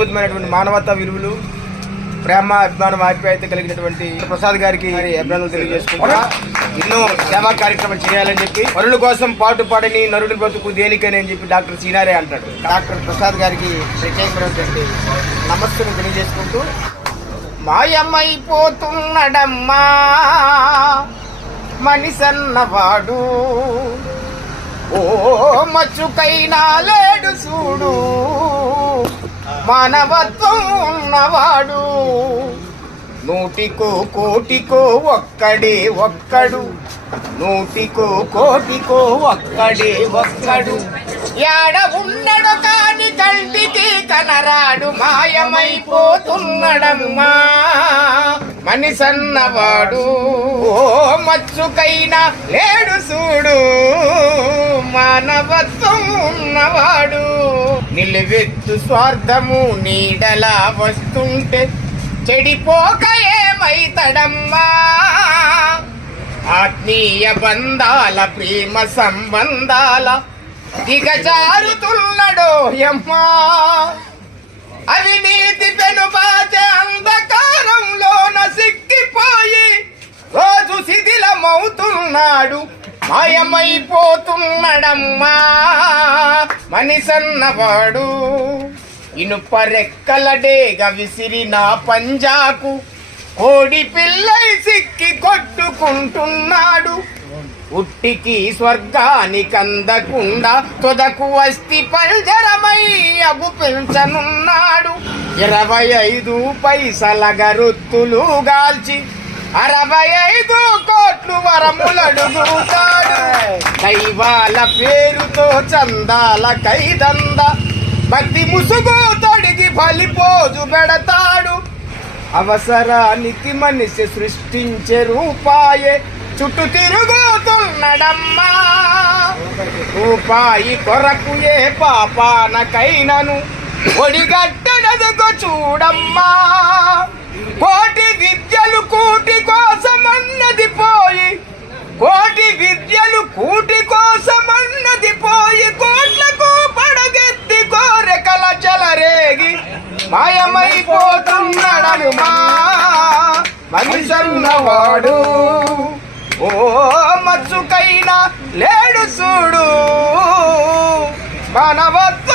అద్భుతమైనటువంటి మానవతా విలువలు ప్రేమ అభిమానం ఆప్యాయత కలిగినటువంటి ప్రసాద్ గారికి మరి అభినందనలు తెలియజేసుకుంటా ఎన్నో సేవా కార్యక్రమాలు చేయాలని చెప్పి పనుల కోసం పాటు పాడని నరుడి బ్రతుకు దేనికని అని చెప్పి డాక్టర్ సీనారే అంటాడు. డాక్టర్ ప్రసాద్ గారికి ప్రత్యేకమైనటువంటి నమస్సును తెలియజేసుకుంటూ మాయమైపోతున్నాడమ్మా మనిసన్నవాడు. ఓ మచ్చుకైనా లేడు చూడు. మానవత్వం ఉన్నవాడు నూటికో కోటికో ఒక్కడే ఒక్కడు. నూటికో కోటికో ఒక్కడే ఒక్కడు. యాడ ఉన్నడు కాని కంటికి కనరాడు మాయమైపోతున్నడమ్మా. మనిసన్నవాడు మచ్చుకైనా లేడు చూడు. మానవత్వం ఉన్నవాడు. నిలువెత్తు స్వార్థము నీడలా వస్తుంటే చెడిపోక ఏమైతడమ్మా ఆత్మీయ బంధాల ప్రేమ సంబంధాల దిగజారుతున్నడోయమ్మా అవినీతి పెనుబాచే అంధకారంలోన సిక్కిపోయి రోజు శిథిలమవుతున్నాడు మాయమైపోతున్నాడమ్మా. మనిసన్నవాడు. ఇనుప రెక్కల డేగ విసిరిన పంజాకు. కోడి పిల్లై సిక్కి కొట్టుకుంటున్నాడు. ఉట్టికి స్వర్గానికి అందకుండా తొదకు వస్తి పంజరమై అబు పెంచనున్నాడు. ఇరవై ఐదు పైసల గరుత్తులు గాల్చి అరవై ఐదు కోట్లు వరములడుగుతాడు దైవాల పేరుతో చందాల కైదంద. భక్తి ముసుగు తొడిగి ఫలిపోజు పెడతాడు. అవసరానికి మనిషి సృష్టించే రూపాయే. చుట్టూ తిరుగుతున్నడమ్మా రూపాయి కొరకు ఏ పాపానకైనను. ఒడిగట్టనదుకు చూడమ్మా. కోటి విద్యలు మాయమైపోతున్నాడమ్మా మనిషన్నవాడు. ఓ మచ్చుకైనా లేడు చూడు. మనవత్